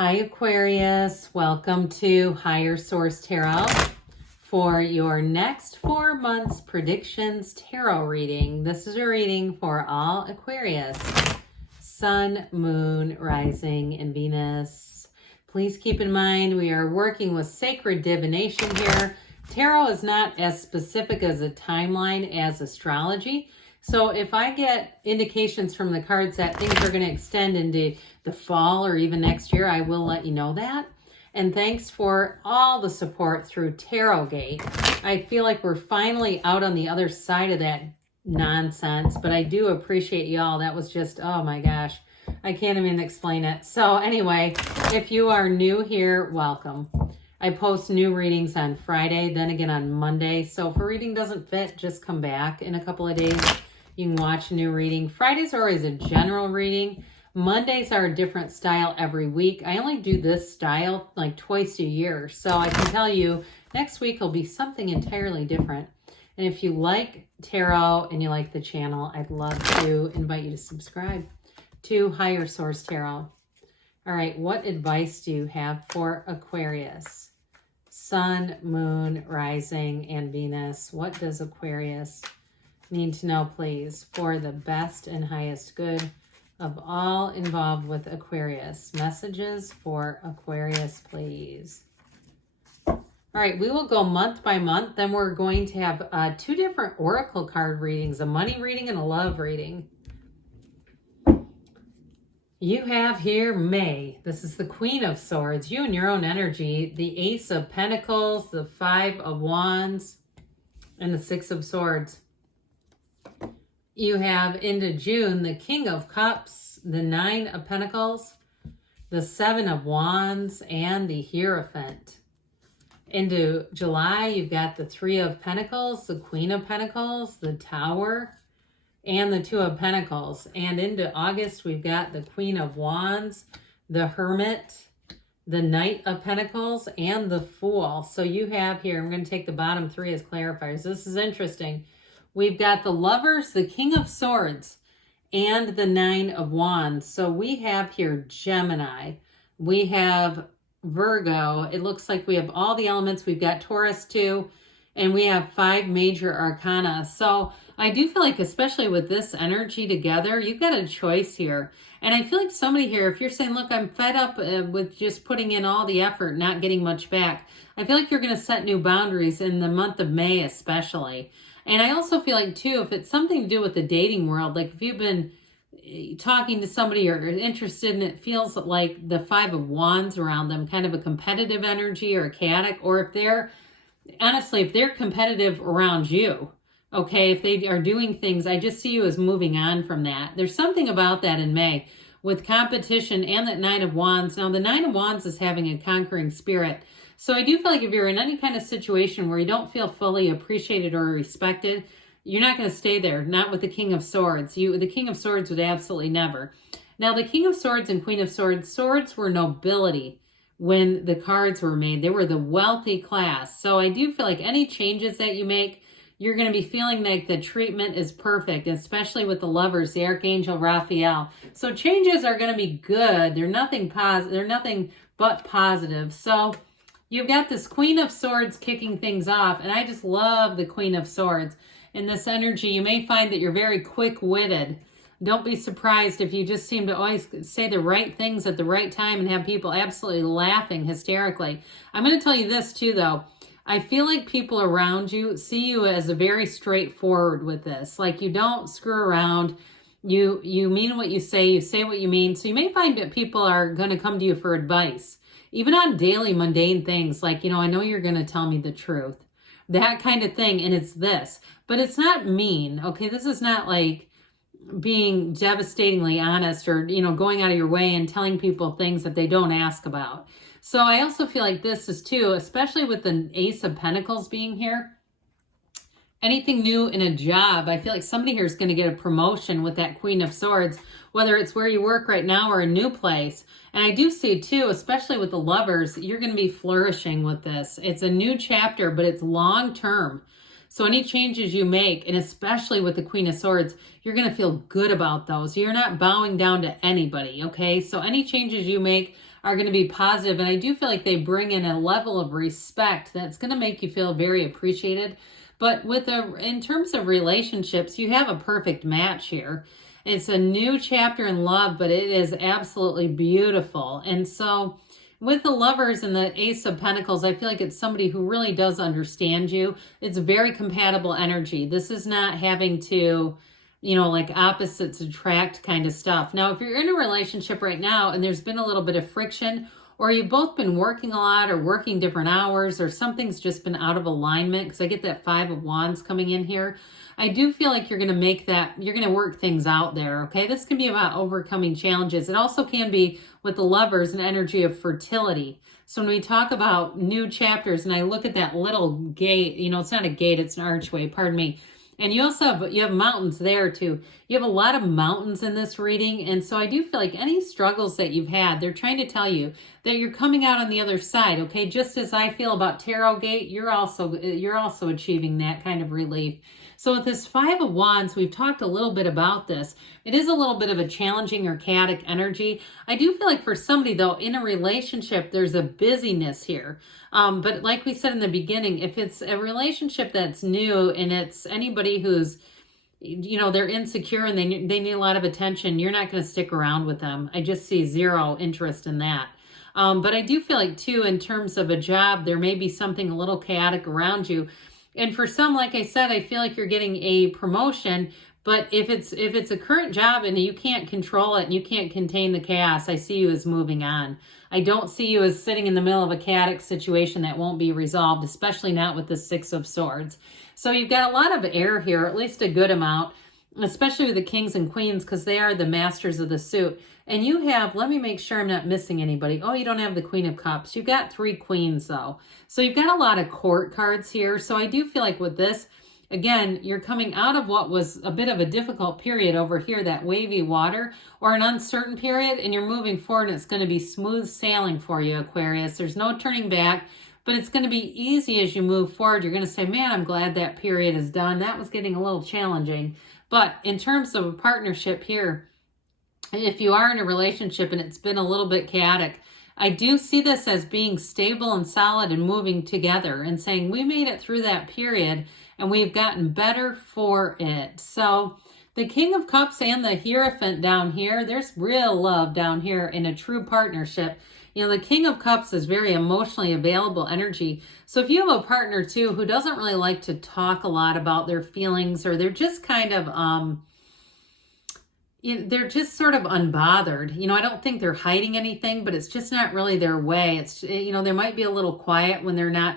Hi Aquarius, welcome to Higher Source Tarot for your next 4 months predictions tarot reading. This is a reading for all Aquarius, Sun, Moon, Rising, and Venus. Please keep in mind we are working with sacred divination here. Tarot is not as specific as a timeline as astrology. So if I get indications from the cards that things are going to extend into the fall or even next year, I will let you know that. And thanks for all the support through Tarotgate. I feel like we're finally out on the other side of that nonsense, but I do appreciate y'all. That was just, oh my gosh, I can't even explain it. So anyway, if you are new here, welcome. I post new readings on Friday, then again on Monday. So if a reading doesn't fit, just come back in a couple of days. You can watch a new reading. Fridays are always a general reading. Mondays are a different style every week. I only do this style like twice a year. So I can tell you next week will be something entirely different. And if you like tarot and you like the channel, I'd love to invite you to subscribe to Higher Source Tarot. All right, what advice do you have for Aquarius? Sun, Moon, Rising, and Venus. What does Aquarius need to know, please, for the best and highest good of all involved with Aquarius? Messages for Aquarius, please. All right, we will go month by month. Then we're going to have 2 different oracle card readings, a money reading and a love reading. You have here May. This is the Queen of Swords, you and your own energy, the Ace of Pentacles, the 5 of Wands, and the 6 of Swords. You have into June the King of Cups, the 9 of Pentacles, the 7 of Wands, and the Hierophant. Into July, you've got the 3 of Pentacles, the Queen of Pentacles, the Tower, and the 2 of Pentacles. And into August, we've got the Queen of Wands, the Hermit, the Knight of Pentacles, and the Fool. So you have here, I'm going to take the bottom 3 as clarifiers. This is interesting. We've got the Lovers, the King of Swords, and the 9 of Wands. So we have here Gemini. We have Virgo. It looks like we have all the elements. We've got Taurus too. And we have 5 major arcana. So I do feel like, especially with this energy together, you've got a choice here. And I feel like somebody here, if you're saying, look, I'm fed up with just putting in all the effort, not getting much back, I feel like you're going to set new boundaries in the month of May especially. And I also feel like, too, if it's something to do with the dating world, like if you've been talking to somebody or interested and it feels like the 5 of Wands around them, kind of a competitive energy or a chaotic, or if they're, honestly, if they're competitive around you, okay, if they are doing things, I just see you as moving on from that. There's something about that in May with competition and that 9 of Wands. Now, the 9 of Wands is having a conquering spirit. So I do feel like if you're in any kind of situation where you don't feel fully appreciated or respected, you're not going to stay there, not with the King of Swords. The King of Swords would absolutely never. Now, the King of Swords and Queen of Swords, swords were nobility when the cards were made. They were the wealthy class. So I do feel like any changes that you make, you're going to be feeling like the treatment is perfect, especially with the Lovers, the Archangel Raphael. So changes are going to be good. They're nothing but positive. So you've got this Queen of Swords kicking things off, and I just love the Queen of Swords. In this energy, you may find that you're very quick-witted. Don't be surprised if you just seem to always say the right things at the right time and have people absolutely laughing hysterically. I'm going to tell you this, too, though. I feel like people around you see you as a very straightforward with this. Like, you don't screw around. You mean what you say what you mean. So you may find that people are going to come to you for advice. Even on daily mundane things like, I know you're going to tell me the truth. That kind of thing. And it's this. But it's not mean. Okay, this is not like being devastatingly honest or, going out of your way and telling people things that they don't ask about. So I also feel like this is too, especially with the Ace of Pentacles being here. Anything new in a job, I feel like somebody here is going to get a promotion with that Queen of Swords, whether it's where you work right now or a new place. And I do see too, especially with the Lovers, you're going to be flourishing with this. It's a new chapter, but it's long term. So any changes you make, and especially with the Queen of Swords, you're going to feel good about those. You're not bowing down to anybody, okay? So any changes you make are going to be positive, and I do feel like they bring in a level of respect that's going to make you feel very appreciated. But in terms of relationships, you have a perfect match here. It's a new chapter in love, but it is absolutely beautiful. And so with the Lovers and the Ace of Pentacles, I feel like it's somebody who really does understand you. It's very compatible energy. This is not having to, like opposites attract kind of stuff. Now, if you're in a relationship right now and there's been a little bit of friction, or you've both been working a lot or working different hours, or something's just been out of alignment, because I get that Five of Wands coming in here, I do feel like you're going to work things out there, okay? This can be about overcoming challenges. It also can be with the Lovers an energy of fertility. So when we talk about new chapters, and I look at that little gate, it's not a gate, it's an archway, pardon me. And you also have mountains there too. You have a lot of mountains in this reading. And so I do feel like any struggles that you've had, they're trying to tell you that you're coming out on the other side, okay? Just as I feel about Tarot Gate, you're also achieving that kind of relief. So with this Five of Wands, we've talked a little bit about this. It is a little bit of a challenging or chaotic energy. I do feel like for somebody, though, in a relationship, there's a busyness here. But like we said in the beginning, if it's a relationship that's new and it's anybody who's, they're insecure and they need a lot of attention, you're not going to stick around with them. I just see zero interest in that. But I do feel like, too, in terms of a job, there may be something a little chaotic around you. And for some, like I said, I feel like you're getting a promotion, but if it's a current job and you can't control it and you can't contain the chaos, I see you as moving on. I don't see you as sitting in the middle of a chaotic situation that won't be resolved, especially not with the Six of Swords. So you've got a lot of air here, at least a good amount, especially with the Kings and Queens, because they are the masters of the suit. And you have, let me make sure I'm not missing anybody. Oh, you don't have the Queen of Cups. You've got 3 Queens, though. So you've got a lot of court cards here. So I do feel like with this, again, you're coming out of what was a bit of a difficult period over here, that wavy water, or an uncertain period, and you're moving forward, and it's going to be smooth sailing for you, Aquarius. There's no turning back, but it's going to be easy as you move forward. You're going to say, man, I'm glad that period is done. That was getting a little challenging. But in terms of a partnership here, if you are in a relationship and it's been a little bit chaotic, I do see this as being stable and solid and moving together and saying we made it through that period and we've gotten better for it. So the King of Cups and the Hierophant down here, there's real love down here in a true partnership. The King of Cups is very emotionally available energy. So if you have a partner too who doesn't really like to talk a lot about their feelings, or they're just kind of they're just sort of unbothered. I don't think they're hiding anything, but it's just not really their way. It's, they might be a little quiet when they're not,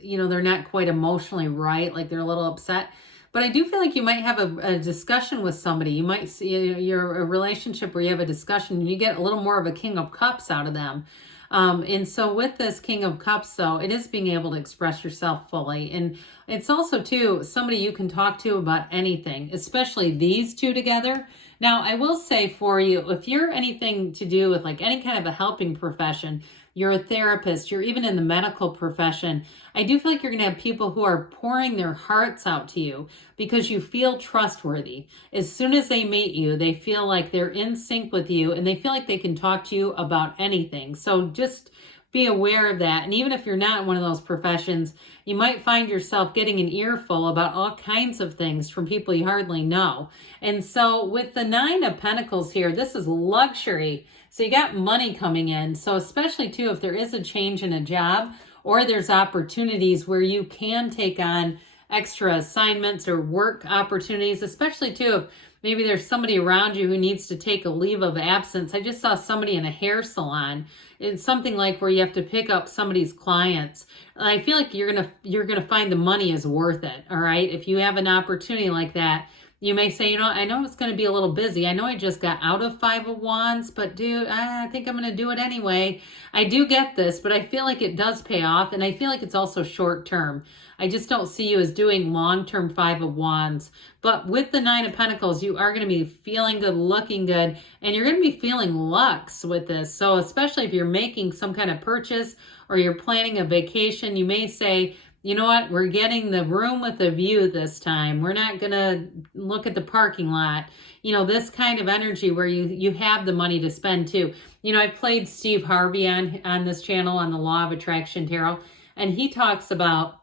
they're not quite emotionally right, like they're a little upset. But I do feel like you might have a discussion with somebody. You might see a relationship where you have a discussion and you get a little more of a King of Cups out of them. And so with this King of Cups, though, it is being able to express yourself fully. And it's also, too, somebody you can talk to about anything, especially these two together. Now, I will say for you, if you're anything to do with like any kind of a helping profession, you're a therapist, you're even in the medical profession, I do feel like you're going to have people who are pouring their hearts out to you because you feel trustworthy. As soon as they meet you, they feel like they're in sync with you and they feel like they can talk to you about anything. So just be aware of that. And even if you're not in one of those professions, you might find yourself getting an earful about all kinds of things from people you hardly know. And so with the Nine of Pentacles here, this is luxury. So you got money coming in. So especially too, if there is a change in a job or there's opportunities where you can take on extra assignments or work opportunities, especially too, if maybe there's somebody around you who needs to take a leave of absence. I just saw somebody in a hair salon. It's something like where you have to pick up somebody's clients. I feel like you're gonna find the money is worth it. All right. If you have an opportunity like that, you may say, I know it's going to be a little busy. I know I just got out of Five of Wands, but dude, I think I'm going to do it anyway. I do get this, but I feel like it does pay off. And I feel like it's also short term. I just don't see you as doing long-term Five of Wands. But with the Nine of Pentacles, you are going to be feeling good, looking good, and you're going to be feeling luxe with this. So especially if you're making some kind of purchase or you're planning a vacation, you may say, you know what? We're getting the room with a view this time. We're not going to look at the parking lot. You know, this kind of energy where you have the money to spend too. You know, I played Steve Harvey on this channel on the Law of Attraction Tarot, and he talks about,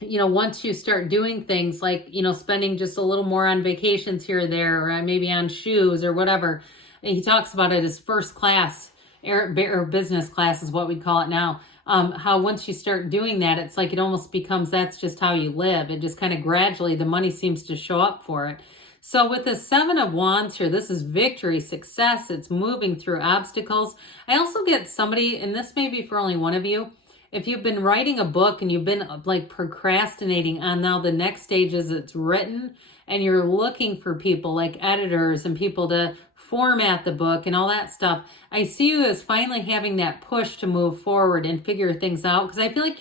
you know, once you start doing things like, you know, spending just a little more on vacations here or there, or maybe on shoes or whatever. And he talks about it as first class or business class is what we call it now. How once you start doing that, it's like it almost becomes that's just how you live. It just kind of gradually, the money seems to show up for it. So with the Seven of Wands here, this is victory, success. It's moving through obstacles. I also get somebody, and this may be for only one of you, if you've been writing a book and you've been like procrastinating on now the next stage is it's written, and you're looking for people like editors and people to format the book and all that stuff, I see you as finally having that push to move forward and figure things out, because I feel like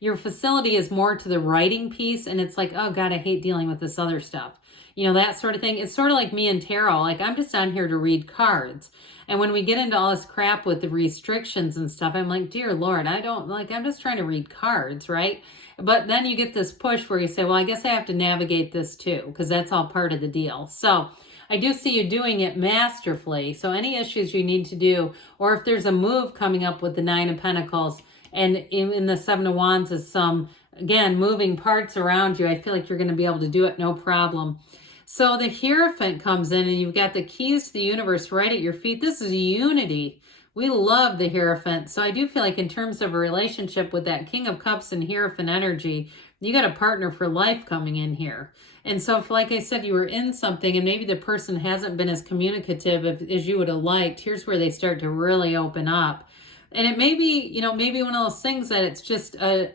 your facility is more to the writing piece, and it's like, oh God, I hate dealing with this other stuff. You know, that sort of thing. It's sort of like me and tarot. Like, I'm just on here to read cards. And when we get into all this crap with the restrictions and stuff, I'm like, dear Lord, I'm just trying to read cards, right? But then you get this push where you say, well, I guess I have to navigate this too, because that's all part of the deal. So I do see you doing it masterfully. So any issues you need to do, or if there's a move coming up with the Nine of Pentacles, and in the Seven of Wands is some, again, moving parts around you, I feel like you're going to be able to do it no problem. So the Hierophant comes in and you've got the keys to the universe right at your feet. This is unity. We love the Hierophant. So I do feel like in terms of a relationship with that King of Cups and Hierophant energy, you got a partner for life coming in here. And so if, like I said, you were in something and maybe the person hasn't been as communicative as you would have liked, here's where they start to really open up. And it may be, you know, maybe one of those things that it's just a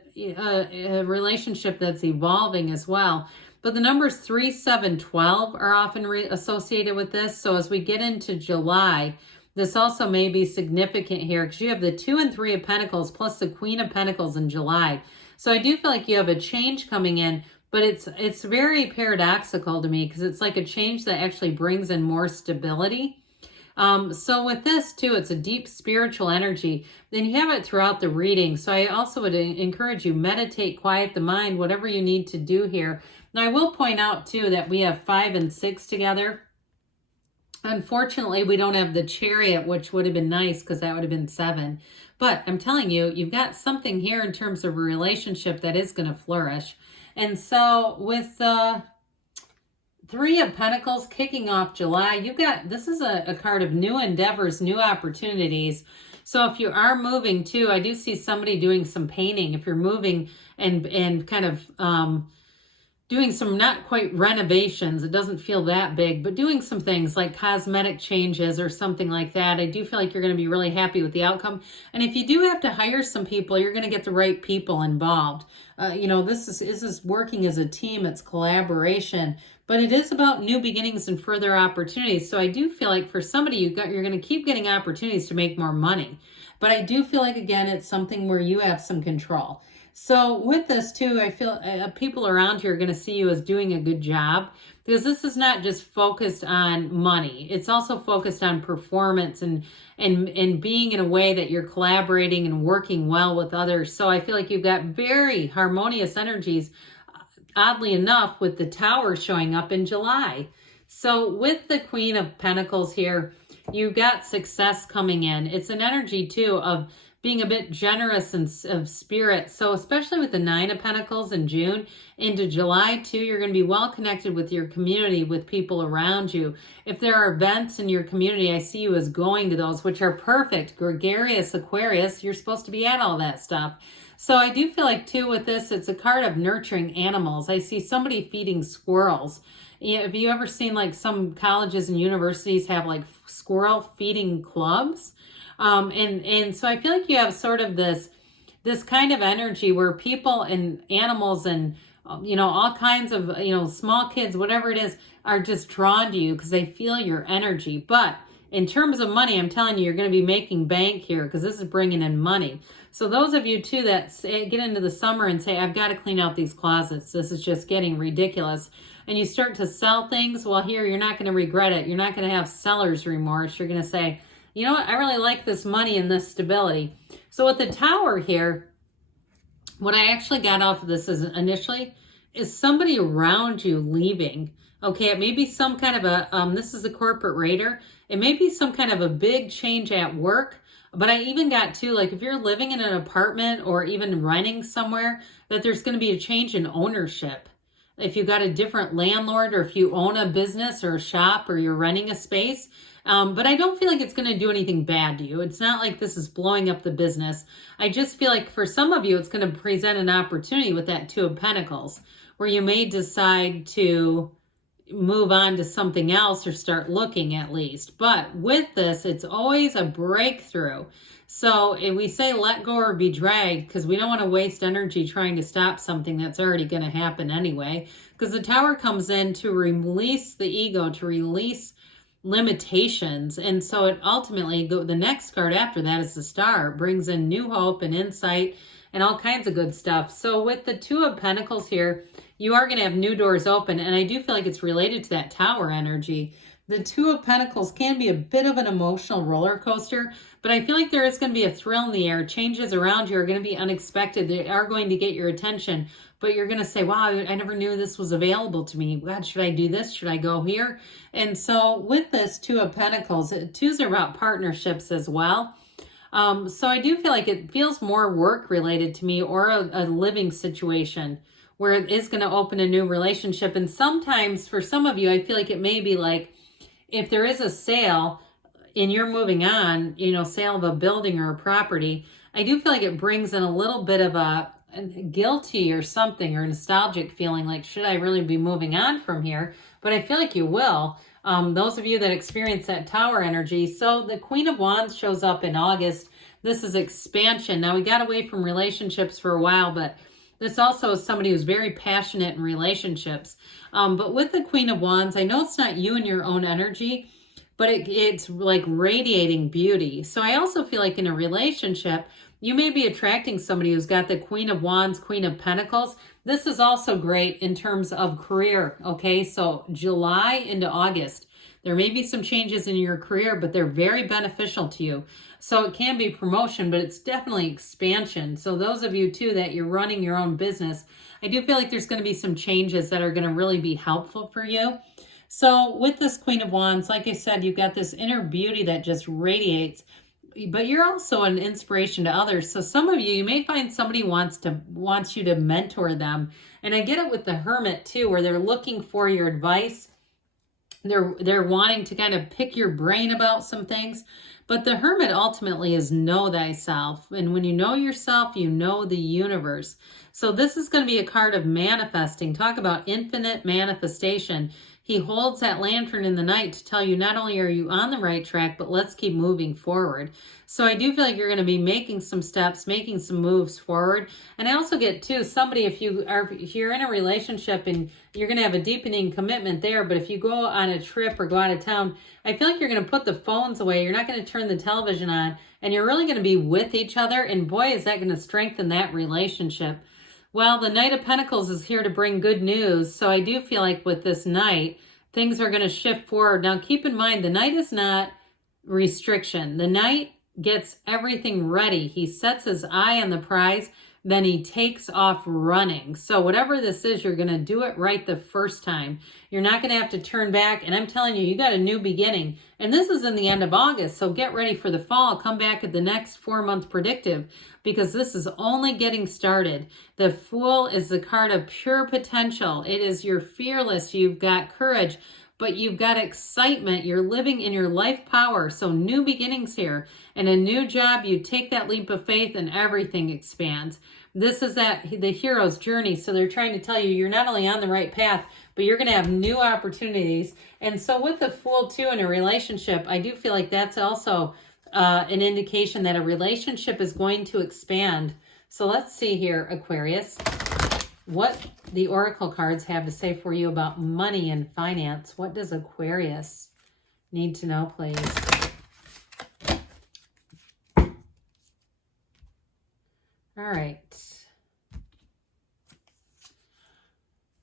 relationship that's evolving as well. But the numbers 3, 7, 12 are often associated with this. So as we get into July, this also may be significant here because you have the 2 and 3 of Pentacles plus the Queen of Pentacles in July. So I do feel like you have a change coming in, but it's very paradoxical to me because it's like a change that actually brings in more stability. So with this too, it's a deep spiritual energy. Then you have it throughout the reading. So I also would encourage you, meditate, quiet the mind, whatever you need to do here. Now I will point out too that we have 5 and 6 together. Unfortunately, we don't have the Chariot, which would have been nice because that would have been 7. But I'm telling you, you've got something here in terms of a relationship that is going to flourish. And so with the 3 of Pentacles kicking off July, you've got, this is a card of new endeavors, new opportunities. So if you are moving too, I do see somebody doing some painting. If you're moving and kind of doing some not quite renovations, it doesn't feel that big, but doing some things like cosmetic changes or something like that, I do feel like you're going to be really happy with the outcome. And if you do have to hire some people, you're going to get the right people involved. You know, this is working as a team, it's collaboration, but it is about new beginnings and further opportunities. So I do feel like for somebody, you're going to keep getting opportunities to make more money. But I do feel like, again, it's something where you have some control. So with this too, I feel people around you are going to see you as doing a good job, because this is not just focused on money. It's also focused on performance and being in a way that you're collaborating and working well with others. So I feel like you've got very harmonious energies, oddly enough, with the Tower showing up in July. So with the Queen of Pentacles here, you've got success coming in. It's an energy too of being a bit generous and of spirit. So especially with the 9 of Pentacles in June into July too, you're going to be well connected with your community, with people around you. If there are events in your community, I see you as going to those, which are perfect. Gregarious Aquarius, you're supposed to be at all that stuff. So I do feel like too with this, it's a card of nurturing animals. I see somebody feeding squirrels. Have you ever seen like some colleges and universities have like squirrel feeding clubs? And so I feel like you have sort of this kind of energy where people and animals and, you know, all kinds of, you know, small kids, whatever it is, are just drawn to you because they feel your energy. But in terms of money, I'm telling you, you're going to be making bank here because this is bringing in money. So those of you too that get into the summer and say, I've got to clean out these closets, this is just getting ridiculous, and you start to sell things, well, here, you're not going to regret it. You're not going to have seller's remorse. You're going to say, you know what, I really like this money and this stability. So with the Tower here, what I actually got off of this is initially is somebody around you leaving. Okay, it may be some kind of a, this is a corporate raider. It may be some kind of a big change at work. But I even got too, like if you're living in an apartment or even renting somewhere, that there's going to be a change in ownership. If you got a different landlord, or if you own a business or a shop, or you're renting a space. But I don't feel like it's going to do anything bad to you. It's not like this is blowing up the business. I just feel like for some of you, it's going to present an opportunity with that Two of Pentacles, where you may decide to move on to something else or start looking at least. But with this, it's always a breakthrough. So if we say let go or be dragged, because we don't want to waste energy trying to stop something that's already going to happen anyway, because the Tower comes in to release the ego, to release limitations. And so it ultimately, the next card after that is the Star. It brings in new hope and insight and all kinds of good stuff. So with the Two of Pentacles here, you are going to have new doors open. And I do feel like it's related to that Tower energy. The Two of Pentacles can be a bit of an emotional roller coaster, but I feel like there is going to be a thrill in the air. Changes around you are going to be unexpected. They are going to get your attention, but you're going to say, wow, I never knew this was available to me. God, should I do this? Should I go here? And so with this Two of Pentacles, twos are about partnerships as well. So I do feel like it feels more work related to me, or a living situation where it is going to open a new relationship. And sometimes for some of you, I feel like it may be like, if there is a sale and you're moving on, you know, sale of a building or a property, I do feel like it brings in a little bit of a guilty or something, or nostalgic feeling like, should I really be moving on from here? But I feel like you will. Those of you that experience that Tower energy. So the Queen of Wands shows up in August. This is expansion. Now we got away from relationships for a while, but this also is somebody who's very passionate in relationships. But with the Queen of Wands, I know it's not you and your own energy, but it's like radiating beauty. So I also feel like in a relationship, you may be attracting somebody who's got the Queen of Wands, Queen of Pentacles. This is also great in terms of career, okay? So July into August, there may be some changes in your career, but they're very beneficial to you. So it can be promotion, but it's definitely expansion. So those of you too that you're running your own business, I do feel like there's going to be some changes that are going to really be helpful for you. So with this Queen of Wands, like I said, you've got this inner beauty that just radiates, but you're also an inspiration to others. So some of you, you may find somebody wants you to mentor them. And I get it with the Hermit too, where they're looking for your advice. They're wanting to kind of pick your brain about some things. But the Hermit ultimately is know thyself. And when you know yourself, you know the universe. So this is going to be a card of manifesting. Talk about infinite manifestation. He holds that lantern in the night to tell you not only are you on the right track, but let's keep moving forward. So I do feel like you're going to be making some steps, making some moves forward. And I also get too, somebody, if you're in a relationship and you're going to have a deepening commitment there, but if you go on a trip or go out of town, I feel like you're going to put the phones away. You're not going to turn the television on, and you're really going to be with each other. And boy, is that going to strengthen that relationship. Well, the Knight of Pentacles is here to bring good news. So I do feel like with this Knight, things are going to shift forward. Now, keep in mind, the Knight is not restriction. The Knight gets everything ready. He sets his eye on the prize, then he takes off running. So whatever this is, you're going to do it right the first time. You're not going to have to turn back. And I'm telling you, you got a new beginning. And this is in the end of August. So get ready for the fall. Come back at the next 4-month predictive, because this is only getting started. The Fool is the card of pure potential. It is you're fearless. You've got courage, but you've got excitement. You're living in your life power. So new beginnings here. And a new job, you take that leap of faith and everything expands. This is the hero's journey. So they're trying to tell you you're not only on the right path, but you're going to have new opportunities. And so with the Fool too in a relationship, I do feel like that's also an indication that a relationship is going to expand. So let's see here, Aquarius, what the Oracle cards have to say for you about money and finance. What does Aquarius need to know, please? All right.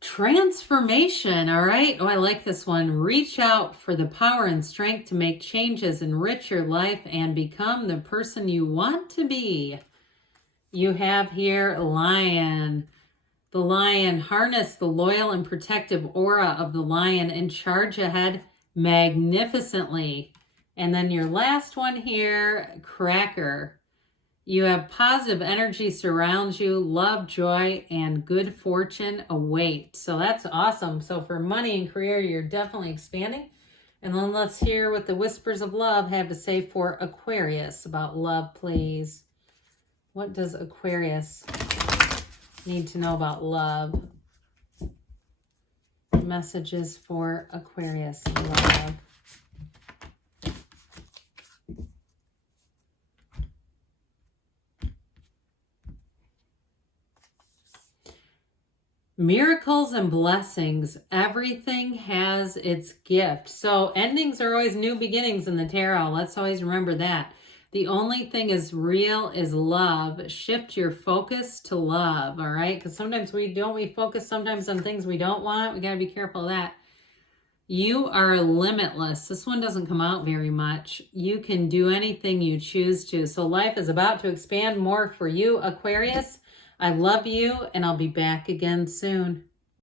Transformation. All right. Oh, I like this one. Reach out for the power and strength to make changes, enrich your life, and become the person you want to be. You have here lion. The lion, harness the loyal and protective aura of the lion and charge ahead magnificently. And then your last one here, cracker. You have positive energy surrounds you, love, joy, and good fortune await. So that's awesome. So for money and career, you're definitely expanding. And then let's hear what the whispers of love have to say for Aquarius about love, please. What does Aquarius need to know about love? Messages for Aquarius love. Miracles and blessings. Everything has its gift. So endings are always new beginnings in the tarot. Let's always remember that. The only thing is real is love. Shift your focus to love, all right? Because sometimes we focus sometimes on things we don't want. We got to be careful of that. You are limitless. This one doesn't come out very much. You can do anything you choose to. So life is about to expand more for you, Aquarius. I love you, and I'll be back again soon.